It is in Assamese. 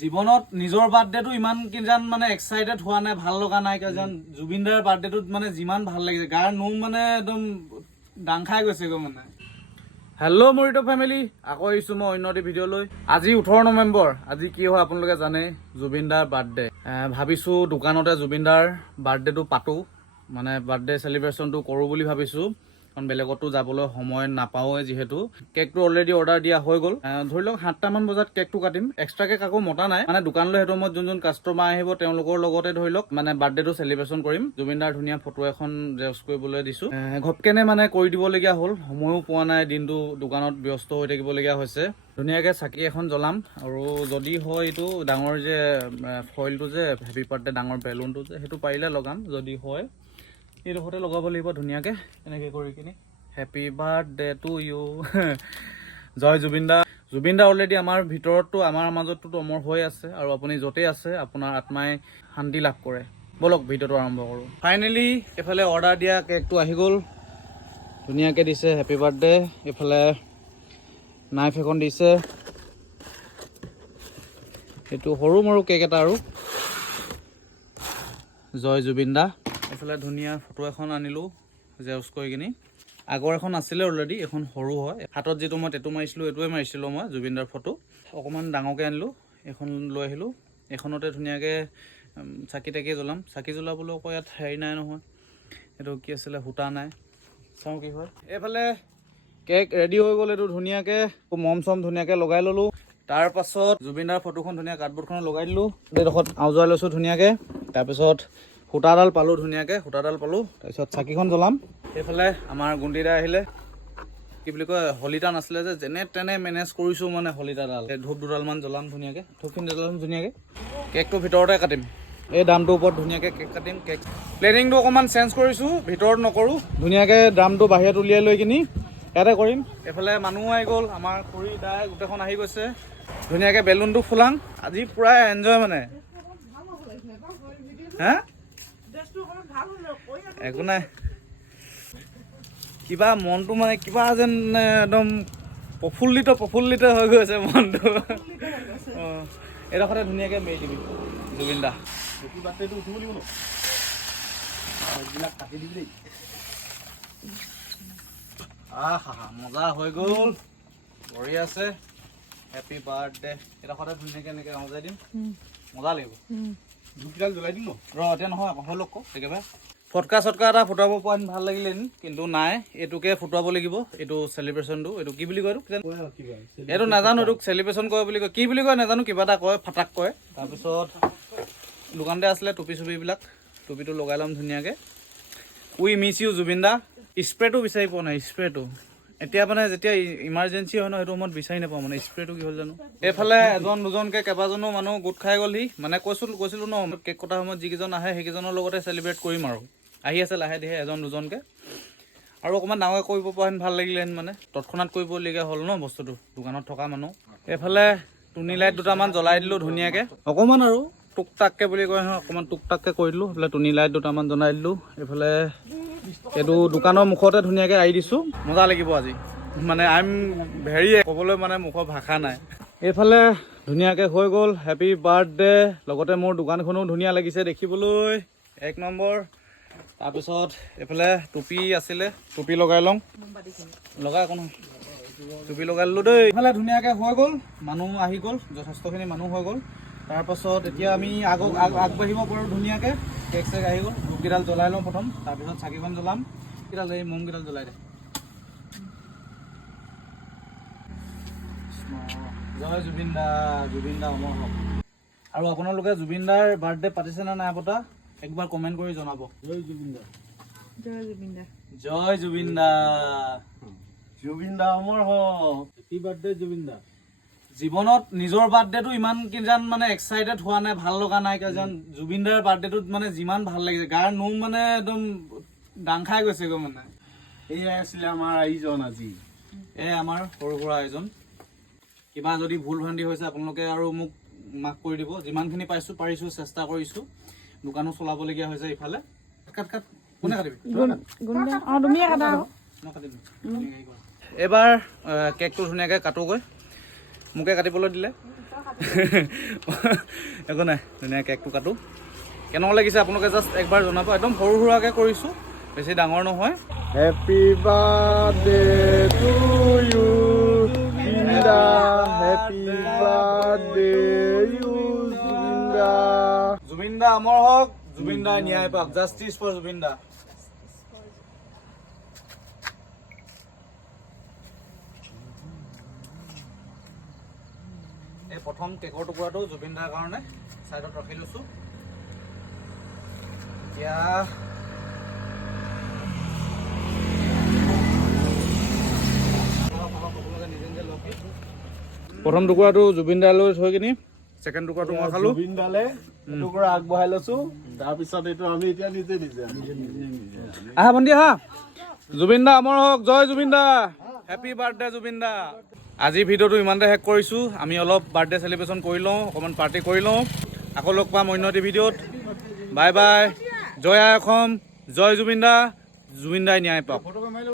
জীৱনত নিজৰ বাৰ্থডেটো ইমান কিজান মানে এক্সাইটেড হোৱা নাই, ভাল লগা নাই কিজান জুবিন দাৰ বাৰ্থডেটোত মানে যিমান ভাল লাগিছে, গাৰ নোম মানে একদম ডাং খাই গৈছেগৈ মানে। হেল্ল' মৰিটো ফেমিলি, আকৌ আহিছোঁ মই অন্য এটি ভিডিঅ' লৈ। আজি 18 নৱেম্বৰ, আজি কি হয় আপোনালোকে জানে, জুবিন দাৰ বাৰ্থডে। ভাবিছোঁ দোকানতে জুবিন দাৰ বাৰ্থডেটো পাতোঁ, মানে বাৰ্থডে চেলিব্ৰেশ্যনটো কৰোঁ বুলি ভাবিছোঁ, কাৰণ বেলেগতো যাবলৈ সময় নাপাওঁৱে যিহেতু। কেকটো অলৰেডি অৰ্ডাৰ দিয়া হৈ গ'ল। ধৰি লওক 7টামান বজাত কেকটো কাটিম। এক্সট্ৰাকৈ কাকো মতা নাই, মানে দোকানলৈ সেইটো সময়ত যোন কাষ্টমাৰ আহিব তেওঁলোকৰ লগতে ধৰি লওক মানে বাৰ্থডেটো চেলিব্ৰেশ্যন কৰিম। জুবিন দাৰ ধুনীয়া ফটো এখন জেৰক্স কৰিবলৈ দিছোঁ। ঘপকেনে মানে কৰি দিবলগীয়া হ'ল, সময়ো পোৱা নাই, দিনটো দোকানত ব্যস্ত হৈ থাকিবলগীয়া হৈছে। ধুনীয়াকৈ চাকি এখন জ্বলাম, আৰু যদি হয় এইটো ডাঙৰ যে ফইলটো যে হেপী বাৰ্থডে ডাঙৰ বেলুনটো যে সেইটো পাৰিলে লগাম, যদি হয় এইডোখৰতে লগাব লাগিব ধুনীয়াকৈ এনেকৈ কৰি কিনি। Happy birthday to you. জয় জুবিন দা। জুবিন দা অলৰেডি আমাৰ ভিতৰততো আমাৰ মাজততো অমৰ হৈ আছে, আৰু আপুনি য'তেই আছে আপোনাৰ আত্মাই শান্তি লাভ কৰে। ব'লক ভিডিঅ'টো আৰম্ভ কৰোঁ। ফাইনেলি এইফালে অৰ্ডাৰ দিয়া কেকটো আহি গ'ল, ধুনীয়াকৈ দিছে হেপী বাৰ্থডে। এইফালে নাইফ এখন দিছে, এইটো সৰু মৰু কেক এটা আৰু জয় জুবিন দা। এইফালে ধুনীয়া ফটো এখন আনিলোঁ জেৰক্স কৰি কিনি। আগৰ এখন আছিলে অলৰেডি, এখন সৰু হয়। হাতত যিটো মই টেটু মাৰিছিলোঁ এইটোৱে মাৰিছিলোঁ মই জুবিন দাৰ ফটো। অকণমান ডাঙৰকৈ আনিলোঁ, এখন লৈ আহিলোঁ। এইখনতে ধুনীয়াকৈ চাকি তাকি জ্বলাম। চাকি জ্বলাবলৈ আকৌ ইয়াত হেৰি নাই নহয়, এইটো কি আছিলে, সূতা নাই, চাওঁ কি হয়। এইফালে কেক ৰেডি হৈ গ'ল, এইটো ধুনীয়াকৈ মম চম ধুনীয়াকৈ লগাই ল'লোঁ। তাৰপাছত জুবিন দাৰ ফটোখন ধুনীয়া কাৰ্ডবৰ্ডখনত লগাই দিলোঁ, এইডোখৰত আউজুৱাই লৈছোঁ ধুনীয়াকৈ। তাৰপিছত সূতাডাল পালোঁ ধুনীয়াকৈ, সূতাডাল পালোঁ। তাৰপিছত চাকিখন জ্বলাম। সেইফালে আমাৰ গুণ্ডিদা আহিলে, কি বুলি কয়, হলিতা নাছিলে যে, যেনে তেনে মেনেজ কৰিছোঁ মানে হলিতাডাল। ধূপ দুডালমান জ্বলাম ধুনীয়াকৈ, ধূপখিনি জ্বলাম ধুনীয়াকৈ। কেকটো ভিতৰতে কাটিম, এই দামটোৰ ওপৰত ধুনীয়াকৈ কেক কাটিম। কেক প্লেনিংটো অকণমান চেঞ্জ কৰিছোঁ, ভিতৰত নকৰোঁ, ধুনীয়াকৈ দামটো বাহিৰত উলিয়াই লৈ কিনি ইয়াতে কৰিম। এইফালে মানুহ আহি গ'ল, আমাৰ খুৰী দাই গোটেইখন আহি গৈছে। ধুনীয়াকৈ বেলুনটো ফুলাং, আজি পূৰা এনজয় মানে। হা একো নাই, কিবা মনটো মানে কিবা যেন একদম প্ৰফুল্লিত হৈ গৈছে মনটো। অঁ, এইডোখৰতে ধুনীয়াকৈ মেৰি দিবি জুবিন দা। মজা হৈ গ'ল, বঢ়িয়া আছে। Happy birthday. এইডোখৰতে ধুনীয়াকৈ এনেকৈ সজাই দিম, মজা লাগিব। ধূপডাল জ্বলাই দিম ৰ, এতিয়া নহয় আকৌ লগ একেবাৰে। ফটকা চটকা এটা ফুটাব পৰা ভাল লাগিলে, কিন্তু নাই, এইটোকে ফুটাব লাগিব। এইটো চেলিব্ৰেশ্যনটো, এইটো কি বুলি কয়, এইটো নাজানো, এইটোক চেলিব্ৰেশ্যন কৰে বুলি কয়, কি বুলি কয় নাজানো, কিবা এটা কয়, ফাটাক কয়। তাৰপিছত দোকানতে আছিলে টুপি চুপিবিলাক, টুপিটো লগাই ল'ম ধুনীয়াকৈ। উই মিছ ইউ জুবিন দা। স্প্ৰেটো বিচাৰি পোৱা নাই, স্প্ৰেটো এতিয়া মানে যেতিয়া ইমাৰ্জেঞ্চি হয় ন, সেইটো সময়ত বিচাৰি নাপাওঁ মানে, স্প্ৰেটো কি হ'ল জানো। এইফালে এজন দুজনকৈ কেইবাজনো মানুহ গোট খাই গ'লহি, মানে কৈছিলোঁ ন, কেক কটাৰ সময়ত যিকেইজন আহে সেইকেইজনৰ লগতে চেলিব্ৰেট কৰিম আৰু। আহি আছে লাহে ধীৰে এজন দুজনকৈ, আৰু অকণমান ডাঙৰকৈ কৰিব পৰা ভাল লাগিলেহেঁতেন, মানে তৎক্ষণাত কৰিবলগীয়া হ'ল ন বস্তুটো, দোকানত থকা মানুহ। এইফালে টুনি লাইট দুটামান জ্বলাই দিলোঁ ধুনীয়াকৈ, অকণমান আৰু টুক টাককৈ বুলি কয় নহয়, অকণমান টুক টাককৈ কৰি দিলোঁ। এইফালে টুনি লাইট দুটামান জ্বলাই দিলোঁ। এইফালে এইটো দোকানৰ মুখতে ধুনীয়াকৈ আঁৰি দিছোঁ, মজা লাগিব আজি, মানে ক'বলৈ মানে মুখৰ ভাষা নাই। এইফালে ধুনীয়াকৈ হৈ গ'ল হেপী বাৰ্থডে, লগতে মোৰ দোকানখনো ধুনীয়া লাগিছে দেখিবলৈ, 1 নম্বৰ। তাৰপিছত এইফালে টুপি আছিলে, টুপি লগাই লওঁ, লগাই অকণ টুপি লগাই ল'লোঁ দেই। এইফালে ধুনীয়াকৈ হৈ গ'ল, মানুহ আহি গ'ল, যথেষ্টখিনি মানুহ হৈ গ'ল। তাৰপাছত এতিয়া আমি আগবাঢ়িব পাৰোঁ ধুনীয়াকৈ। কেক চেক আহি গ'ল, ধূপকেইডাল জ্বলাই লওঁ প্ৰথম, তাৰপিছত চাকিখন জ্বলাম। কেইডাল এই মমকেইডাল জ্বলাই দে। জয় জুবিন দা, জুবিন দা অমৰ হওক। আৰু আপোনালোকে জুবিন দাৰ বাৰ্থডে পাতিছে নে নাই পতা, একবাৰ কমেণ্ট কৰি জনাব। জয় জুবিন দা, জয় জুবিন দা, জয় জুবিন দা, জুবিন দা অমৰ হওক। হেপী বাৰ্থডে জুবিন দা। জীৱনত নিজৰ বাৰ্থডেটো ইমান কিজান মানে এক্সাইটেড হোৱা নাই, ভাল লগা নাই কিজান জুবিন দাৰ বাৰ্থডেটোত মানে যিমান ভাল লাগিছে, গাৰ নোম মানে একদম ডাং খাই গৈছেগৈ মানে। এয়াই আছিলে আমাৰ আয়োজন আজি, আমাৰ সৰু সুৰা আয়োজন। কিবা যদি ভুল ভ্ৰান্তি হৈছে আপোনালোকে আৰু মোক মাফ কৰি দিব, যিমানখিনি পাৰিছোঁ চেষ্টা কৰিছোঁ। দোকানো চলাবলগীয়া হৈছে ইফালে। কোনে কাটিবি? এইবাৰ কেকটো ধুনীয়াকৈ কাটোগৈ, মোকে কাটিবলৈ দিলে। একো নাই ধুনীয়া কেকটো কাটো কেনেকুৱা লাগিছে আপোনালোকে জাষ্ট একবাৰ জনাব একদম সৰু সুৰাকৈ কৰিছোঁ বেছি ডাঙৰ নহয় হেপী বাৰ্থডে টু ইউ জুবিনদা হেপী বাৰ্থডে ইউ জুবিনদা জুবিনদা অমৰ হওক জুবিনদা ন্যায় পাওক জাষ্টিছ ফৰ জুবিনদা এই প্ৰথম কেকৰ টুকুৰাটো জুবিনদাৰ কাৰণে চাইডত ৰাখি লৈছোঁ এতিয়া প্ৰথম টুকুৰাটো জুবিনদালৈ থৈ কিনি ছেকেণ্ড টুকুৰাটো মই খালোঁ জুবিনদালে টুকুৰা আগবঢ়াই লৈছোঁ তাৰপিছত এইটো আমি এতিয়া নিজে আহা ভণ্টি আহা জুবিনদা অমৰ হওক জয় জুবিনদা হেপী বাৰ্থডে জুবিনদা আজি ভিডিঅ'টো ইমানতে শেষ কৰিছোঁ আমি অলপ বাৰ্থডে চেলিব্ৰেশ্যন কৰি লওঁ অকণমান পাৰ্টি কৰি লওঁ আকৌ লগ পাম অন্য এটি ভিডিঅ'ত বাই বাই জয় আই অসম জয় জুবিনদা জুবিনদাই ন্যায় পাওক